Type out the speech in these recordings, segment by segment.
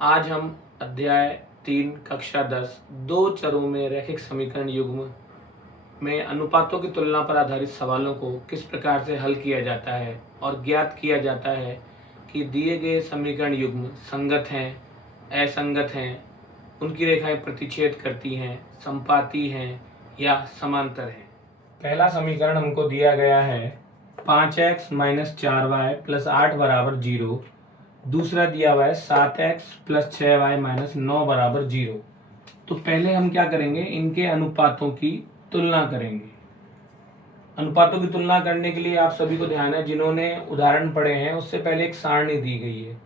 आज हम अध्याय 3 कक्षा 10 दो चरों में रैखिक समीकरण युग्म में अनुपातों की तुलना पर आधारित सवालों को किस प्रकार से हल किया जाता है और ज्ञात किया जाता है कि दिए गए समीकरण युग्म संगत हैं, असंगत हैं, उनकी रेखाएं प्रतिच्छेद करती हैं, संपाती हैं या समांतर हैं। पहला समीकरण हमको दिया गया है 5x - 4y + 8 = 0। दूसरा दिया हुआ है 7x + 6y - 9 = 0। तो पहले हम क्या करेंगे, इनके अनुपातों की तुलना करेंगे। अनुपातों की तुलना करने के लिए आप सभी को ध्यान है, जिन्होंने उदाहरण पढ़े हैं उससे पहले एक सारणी दी गई है,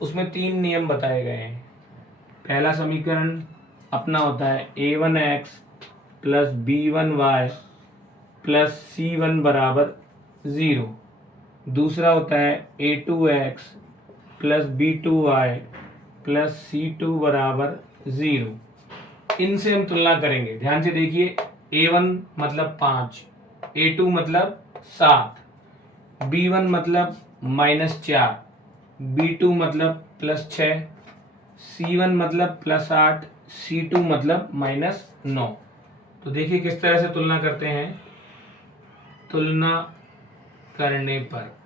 उसमें 3 नियम बताए गए हैं। पहला समीकरण अपना होता है a1x + b1y + c1 = 0। दूसरा होता है a2x + b2y + c2 = 0। इनसे हम तुलना करेंगे। ध्यान से देखिए, a1 मतलब 5, a2 मतलब 7, b1 मतलब -4, b2 मतलब +6, c1 मतलब +8, c2 मतलब -9। तो देखिए किस तरह से तुलना करते हैं। तुलना करने पर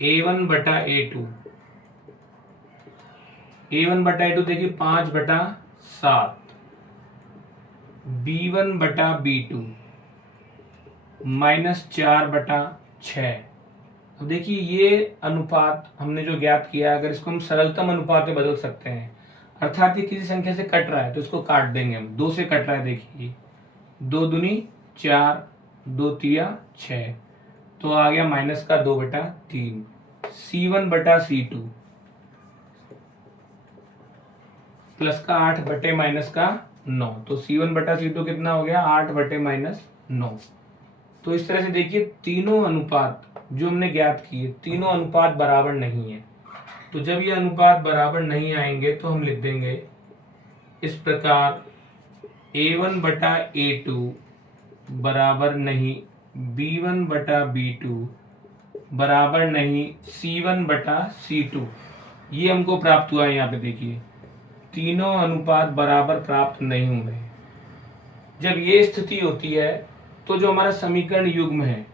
a1 बटा a2, a1 बटा a2 देखिए 5/7, b1 बटा b2 -4/6। अब देखिए ये अनुपात हमने जो ज्ञात किया, अगर इसको हम सरलतम अनुपात में बदल सकते हैं, अर्थात ये किसी संख्या से कट रहा है तो इसको काट देंगे हम। 2 से कट रहा है, देखिए 2 दूनी 4, 2 तिया 6, तो आ गया -2/3। c1 बटा c2 +8 बटे -9, तो c1 बटा c2 कितना हो गया, 8 बटे -9। तो इस तरह से देखिए तीनों अनुपात जो हमने ज्ञात किए, तीनों अनुपात बराबर नहीं है। तो जब ये अनुपात बराबर नहीं आएंगे तो हम लिख देंगे इस प्रकार, a1 बटा a2 बराबर नहीं b1 बटा b2 बराबर नहीं c1 बटा c2। ये हमको प्राप्त हुआ है। यहाँ पे देखिए तीनों अनुपात बराबर प्राप्त नहीं हुए। जब ये स्थिति होती है तो जो हमारा समीकरण युग्म है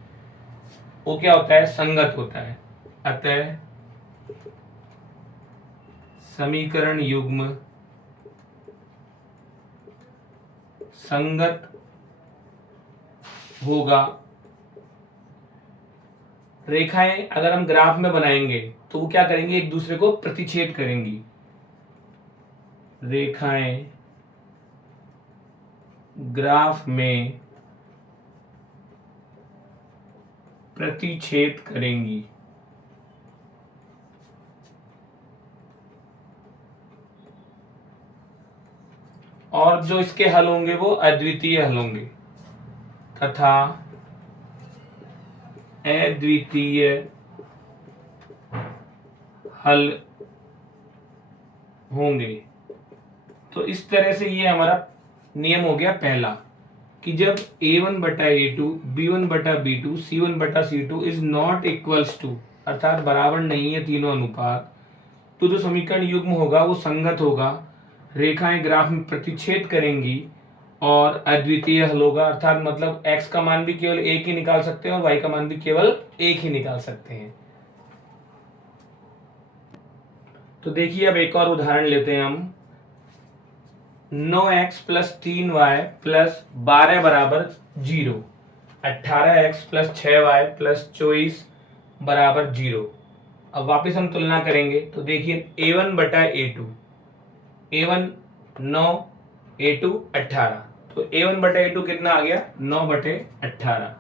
वो क्या होता है, संगत होता है। अतः समीकरण युग्म संगत होगा। रेखाएं अगर हम ग्राफ में बनाएंगे तो वो क्या करेंगे, एक दूसरे को प्रतिच्छेद करेंगी। रेखाएं ग्राफ में प्रतिच्छेद करेंगी और जो इसके हल होंगे वो अद्वितीय हल होंगे तथा अद्वितीय हल होंगे। तो इस तरह से ये हमारा नियम हो गया पहला, कि जब a1 बटा a2, b1 बटा b2, c1 बटा c2 is not equals to, अर्थात बराबर नहीं है तीनों अनुपात, तो जो समीकरण युग्म होगा वो संगत होगा, रेखाएं ग्राफ में प्रतिच्छेद करेंगी और अद्वितीय हल होगा। अर्थात मतलब x का मान भी केवल एक ही निकाल सकते हैं और y का मान भी केवल एक ही निकाल सकते हैं। तो देखिए अब एक और उदाहरण लेते हैं हम। 9x + 3y + 12 = 0, 18x + 6y + 24 = 0। अब वापस हम तुलना करेंगे तो देखिए a1 बटा a2, a1 9, a2 18, तो a1 बटा a2 कितना आ गया, 9/18।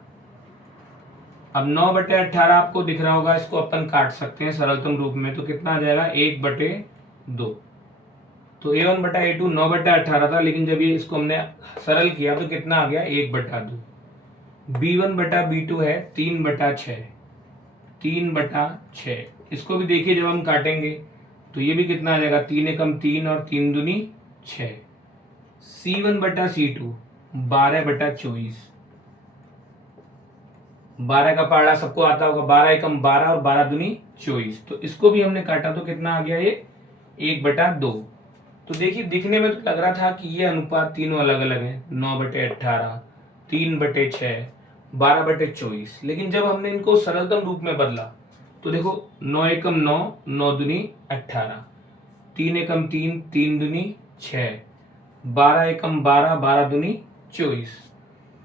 अब 9/18 आपको दिख रहा होगा, इसको अपन काट सकते हैं सरलतम रूप में, तो कितना आ जाएगा, 1/2। तो a1 बटा a2 9/18 था, लेकिन जब ये इसको हमने सरल किया तो कितना आ गया, 1/2। b1 बटा b2 है 3/6, 3/6। इसको भी देखिए जब हम काटेंगे तो ये भी कितना आ जाएगा, 3 एकम 3 और 3 दूनी 6। c1 बटा c2 12/24, 12 का पहाड़ा सबको आता होगा, 12 एकम 12 और 12 दूनी 24। तो इसको भी हमने काटा तो कितना आ गया ये 1/2। तो देखिए दिखने में तो लग रहा था कि ये अनुपात तीनों अलग अलग हैं, 9/18, 3/6, 12/24, लेकिन जब हमने इनको सरलतम रूप में बदला तो देखो 9 एकम 9, 9 दूनी 18, 3 एकम 3, 3 दूनी 6, 12 एकम 12, 12 दूनी 24।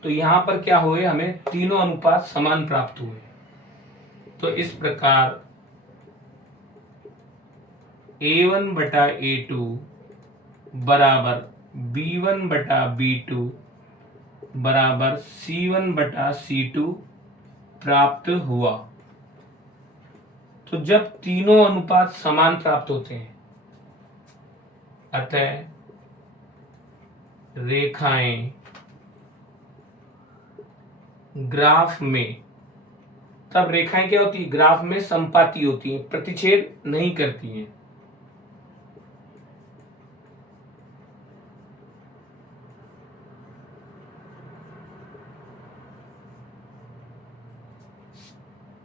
तो यहाँ पर क्या हुए, हमें तीनों अनुपात समान प्राप्त हुए। तो इस प्रकार A1/A2 बराबर B1/B2 बराबर C1/C2 प्राप्त हुआ। तो जब तीनों अनुपात समान प्राप्त होते हैं, अतः रेखाएं ग्राफ में, तब रेखाएं क्या होती है, ग्राफ में संपाती होती हैं, प्रतिच्छेद नहीं करती हैं।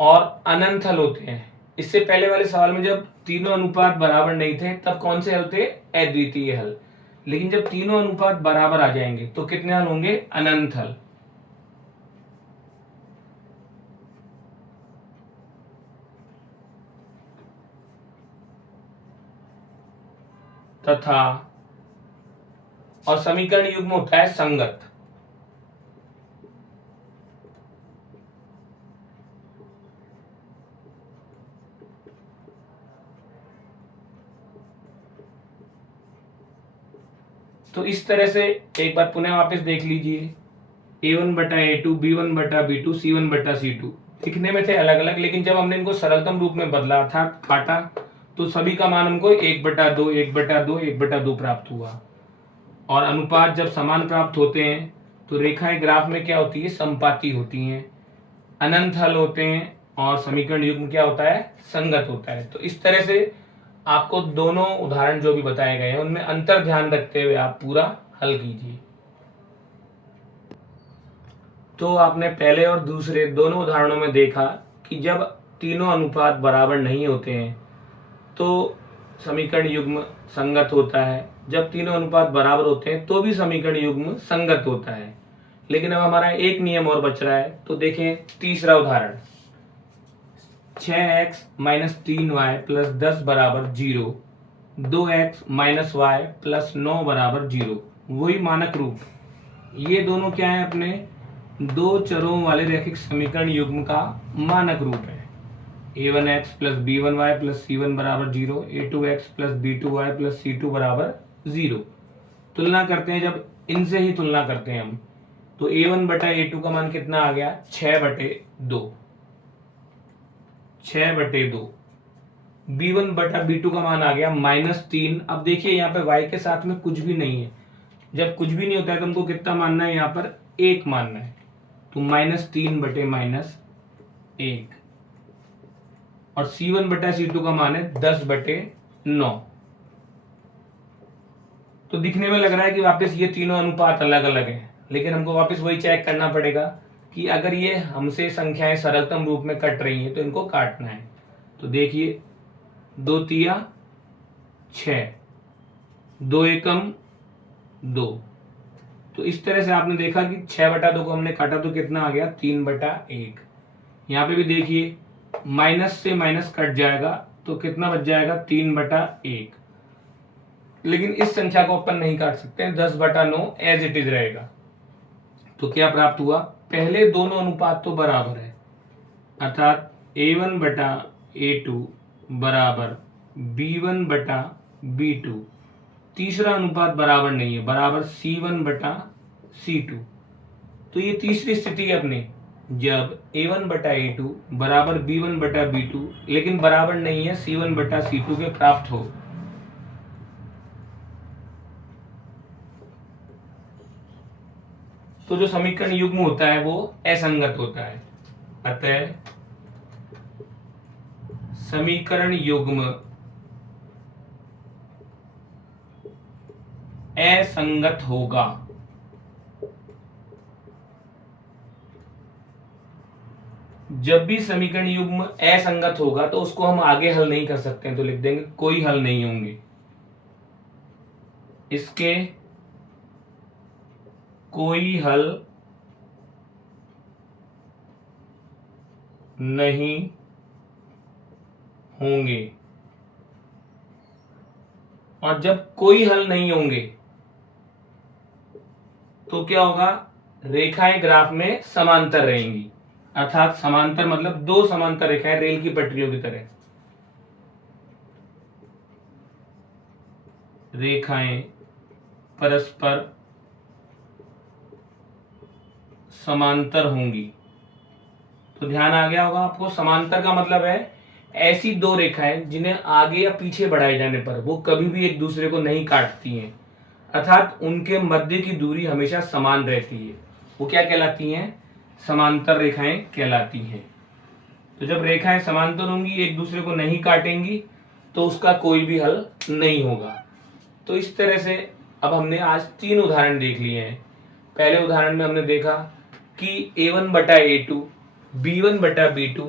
और अनंत हल होते हैं। इससे पहले वाले सवाल में जब तीनों अनुपात बराबर नहीं थे तब कौन से हल थे, अद्वितीय हल। लेकिन जब तीनों अनुपात बराबर आ जाएंगे तो कितने हल होंगे, अनंत हल। तथा और समीकरण युग्म होता है संगत। तो इस तरह से एक बार पुनः वापस देख लीजिए, A1/A2, B1/B2, C1/C2 दिखने में थे अलग अलग, लेकिन जब हमने इनको सरलतम रूप में बदला अर्थात काटा तो सभी का मान हमको 1/2, 1/2, 1/2 प्राप्त हुआ। और अनुपात जब समान प्राप्त होते हैं तो रेखाएं ग्राफ में क्या होती है, समपाती होती हैं, अनंत हल होते हैं, और समीकरण युग्म क्या होता है, संगत होता है। तो इस तरह से आपको दोनों उदाहरण जो भी बताए गए हैं उनमें अंतर ध्यान रखते हुए आप पूरा हल कीजिए। तो आपने पहले और दूसरे दोनों उदाहरणों में देखा कि जब तीनों अनुपात बराबर नहीं होते हैं तो समीकरण युग्म संगत होता है, जब तीनों अनुपात बराबर होते हैं तो भी समीकरण युग्म संगत होता है। लेकिन अब हमारा एक नियम और बच रहा है। तो देखें तीसरा उदाहरण, 6x - 3y + 10 = 0, 2x - y + 9 = 0। वही मानक रूप, ये दोनों क्या है, अपने दो चरों वाले रैखिक समीकरण युग्म का मानक रूप है। a1x + b1y + c1 = 0, a2x + b2y + c2 = 0। तुलना करते हैं, जब इनसे ही तुलना करते हैं हम तो a1/a2 का मान कितना आ गया, 6/2, 6/2। b1/b2 का मान आ गया -3। अब देखिए यहाँ पे y के साथ में कुछ भी नहीं है, जब कुछ भी नहीं होता है तो हमको कितना मानना है, यहाँ पर 1 मानना है। तो -3/-1। और c1/c2 का मान है 10/9। तो दिखने में लग रहा है कि वापस ये तीनों अनुपात अलग अलग हैं, लेकिन हमको वापस वही चेक करना पड़ेगा कि अगर ये हमसे संख्याएं सरलतम रूप में कट रही हैं तो इनको काटना है। तो देखिए 2 तिया 6, 2 एकम 2। तो इस तरह से आपने देखा कि 6/2 को हमने काटा तो कितना आ गया, 3/1। यहाँ पे भी देखिए माइनस से माइनस कट जाएगा तो कितना बच जाएगा, 3/1। लेकिन इस संख्या को अपन नहीं काट सकते हैं, 10/9 एज इट इज रहेगा। तो क्या प्राप्त हुआ, पहले दोनों अनुपात तो बराबर है, अर्थात a1/a2 बराबर b1/b2। तीसरा अनुपात बराबर नहीं है, बराबर c1/c2। तो ये तीसरी स्थिति है अपनी, जब a1/a2 बराबर b1/b2 लेकिन बराबर नहीं है c1/c2 के प्राप्त हो। तो जो समीकरण युग्म होता है वो असंगत होता है। अतः समीकरण युग्म असंगत होगा। जब भी समीकरण युग्म असंगत होगा तो उसको हम आगे हल नहीं कर सकते हैं, तो लिख देंगे कोई हल नहीं होंगे, इसके कोई हल नहीं होंगे। और जब कोई हल नहीं होंगे तो क्या होगा, रेखाएं ग्राफ में समांतर रहेंगी, अर्थात समांतर मतलब दो समांतर रेखाएं रेल की पटरियों की तरह, रेखाएं परस्पर समांतर होंगी। तो ध्यान आ गया होगा आपको, समांतर का मतलब है ऐसी दो रेखाएं जिन्हें आगे या पीछे बढ़ाए जाने पर वो कभी भी एक दूसरे को नहीं काटती हैं, अर्थात उनके मध्य की दूरी हमेशा समान रहती है। वो क्या कहलाती हैं, समांतर रेखाएं कहलाती हैं। तो जब रेखाएं समांतर होंगी, एक दूसरे को नहीं काटेंगी, तो उसका कोई भी हल नहीं होगा। तो इस तरह से अब हमने आज 3 उदाहरण देख लिए हैं। पहले उदाहरण में हमने देखा कि A1/A2, B1/B2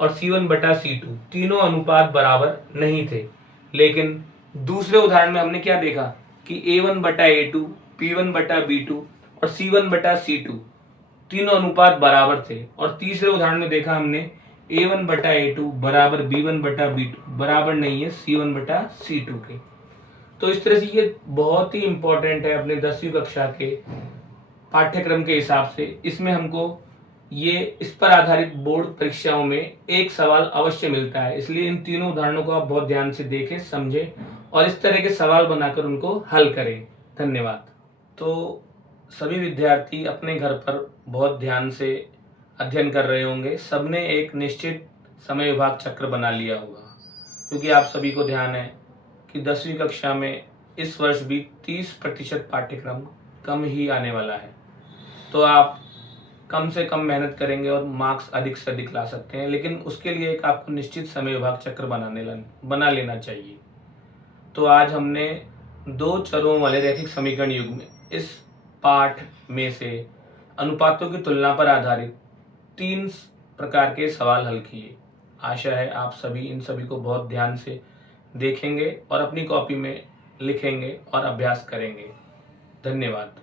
और C1/C2 तीनों अनुपात बराबर नहीं थे, लेकिन दूसरे उदाहरण में हमने क्या देखा कि A1/A2, B1/B2 और C1/C2 तीनों अनुपात बराबर थे। और तीसरे उदाहरण में देखा हमने A1/A2 बराबर B1/B2 बराबर नहीं है C1/C2 के। तो इस तरह से ये बहुत ही इंपॉर्टेंट है अपने 10वीं कक्षा के पाठ्यक्रम के हिसाब से। इसमें हमको ये इस पर आधारित बोर्ड परीक्षाओं में एक सवाल अवश्य मिलता है, इसलिए इन तीनों उदाहरणों को आप बहुत ध्यान से देखें, समझें और इस तरह के सवाल बनाकर उनको हल करें। धन्यवाद। तो सभी विद्यार्थी अपने घर पर बहुत ध्यान से अध्ययन कर रहे होंगे। सबने एक निश्चित समय विभाग चक्र बना लिया होगा, क्योंकि आप सभी को ध्यान है कि 10वीं कक्षा में इस वर्ष भी 30% पाठ्यक्रम कम ही आने वाला है। तो आप कम से कम मेहनत करेंगे और मार्क्स अधिक से अधिक ला सकते हैं, लेकिन उसके लिए एक आपको निश्चित समय विभाग चक्र बना लेना चाहिए। तो आज हमने 2 चरों वाले रैखिक समीकरण युग्म इस पाठ में से अनुपातों की तुलना पर आधारित 3 प्रकार के सवाल हल किए। आशा है आप सभी इन सभी को बहुत ध्यान से देखेंगे और अपनी कॉपी में लिखेंगे और अभ्यास करेंगे। धन्यवाद।